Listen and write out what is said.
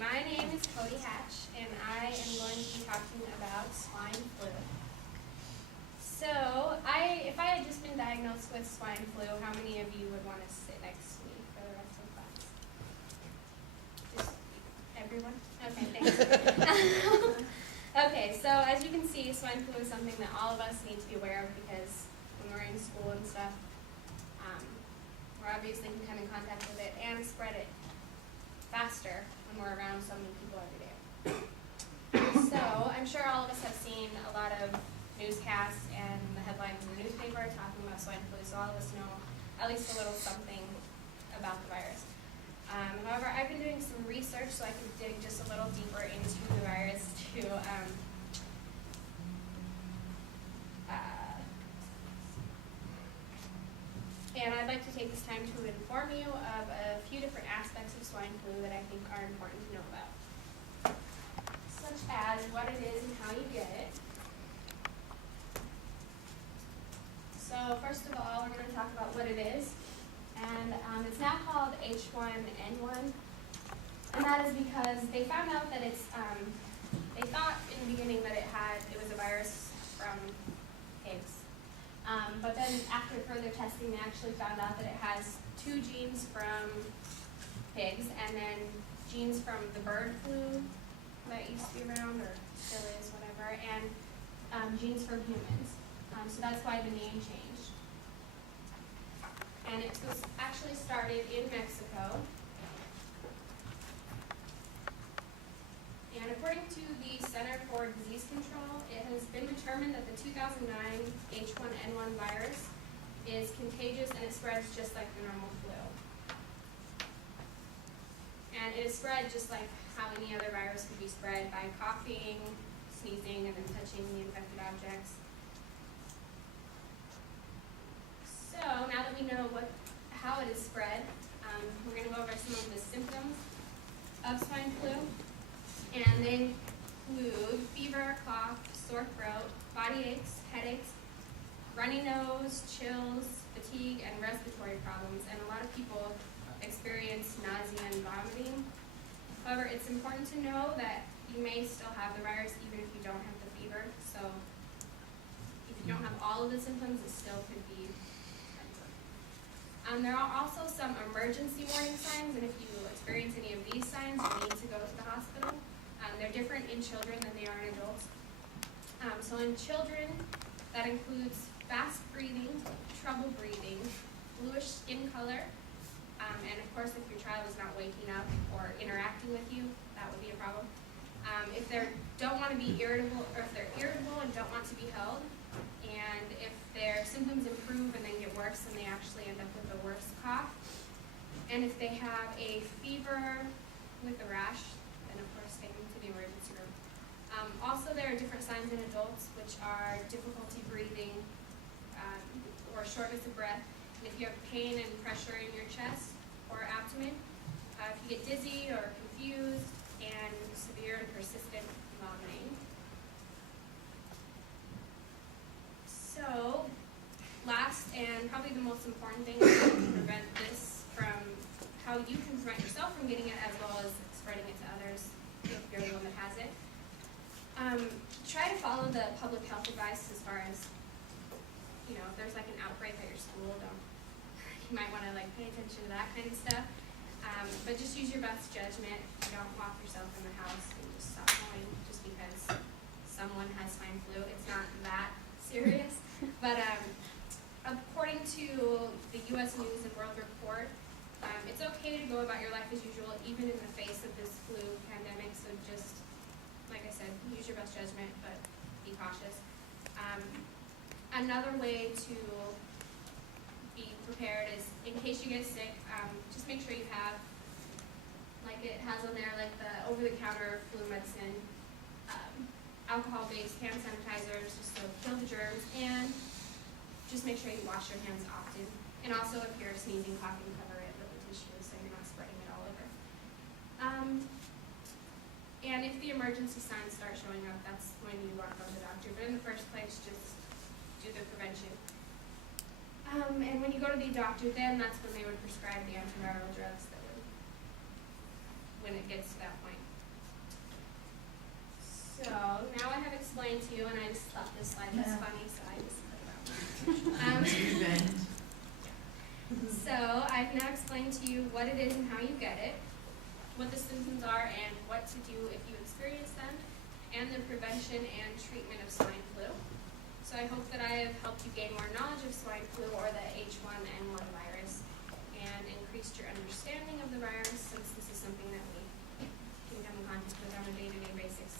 my name is Codie Hatch, and I am going to be talking about swine flu. So, if I had just been diagnosed with swine flu, how many of you would want to sit next to me for the rest of the class? Just everyone? Okay, thanks. Okay, so as you can see, swine flu is something that all of us need to be aware of because when we're in school and stuff, we're obviously can come in contact with it and spread it faster when we're around so many people every day. So I'm sure all of us have seen a lot of newscasts and the headlines in the newspaper talking about swine flu, so all of us know at least a little something about the virus. However, I've been doing some research so I can dig just a little deeper into the virus to and I'd like to take this time to inform you of a few different aspects of swine flu that I think are important to know about, such as what it is and how you get it. So first of all, we're going to talk about what it is, and it's now called H1N1, and that is because they found out that it's, they thought in the beginning that it was a virus from pigs. But then after further testing, they actually found out that it has 2 genes from pigs and then genes from the bird flu that used to be around, or still is, whatever, and genes from humans. So that's why the name changed. And it was actually started in Mexico. And according to the Center for Disease Control, it has been determined that the 2009 H1N1 virus is contagious and it spreads just like the normal flu. And it is spread just like how any other virus could be spread, by coughing, sneezing, and then touching the infected objects. So now that we know how it is spread, we're going to go over some of the symptoms of swine flu. And they include fever, cough, sore throat, body aches, headaches, runny nose, chills, fatigue, and respiratory problems. And a lot of people experience nausea and vomiting. However, it's important to know that you may still have the virus even if you don't have the fever. So if you don't have all of the symptoms, it still could be there are also some emergency warning signs, and if you experience any of these signs, you need to go to the hospital. They're different in children than they are in adults. So in children, that includes fast breathing, trouble breathing, bluish skin color, and of course if your child is not waking up or interacting with you, that would be a problem. If they don't want to be irritable, or if they're irritable and don't want to be held, and if their symptoms improve and then get worse, then they actually end up with a worse cough. And if they have a fever with a rash, then of course take them to the emergency room. Also, there are different signs in adults, which are difficulty breathing or shortness of breath. And if you have pain and pressure in your chest or abdomen, if you get dizzy or confused, and severe and persistent vomiting. So, last and probably the most important thing is to prevent this from how you can prevent yourself from getting it, as well as spreading it to others if you're the one that has it. Try to follow the public health advice as far as, if there's like an outbreak at your school, you might want to pay attention to that kind of stuff. But just use your best judgment. Don't lock yourself in the house and just stop going just because someone has swine flu. It's not that serious. But according to the U.S. News and World Report, it's okay to go about your life as usual, even in the face of this flu pandemic. So just, like I said, use your best judgment, but be cautious. Another way to be prepared is, in case you get sick, just make sure you have, it has on there, the over-the-counter flu medicine, alcohol-based hand sanitizers, just to kill the germs, and just make sure you wash your hands often. And also, if you're sneezing, coughing, cover it with a tissue so you're not spreading it all over. And if the emergency signs start showing up, that's when you want to go to the doctor. But in the first place, just do the prevention. And when you go to the doctor, then that's when they would prescribe the antiviral drugs that would, when it gets to that point. So now I have explained to you, and I just thought this slide was funny, so I just put it up. So I've now explained to you what it is and how you get it, what the symptoms are and what to do if you experience them, and the prevention and treatment of swine flu. So I hope that I have helped you gain more knowledge of swine flu or the H1N1 virus and increased your understanding of the virus, since this is something that we can come in contact with on a day-to-day basis.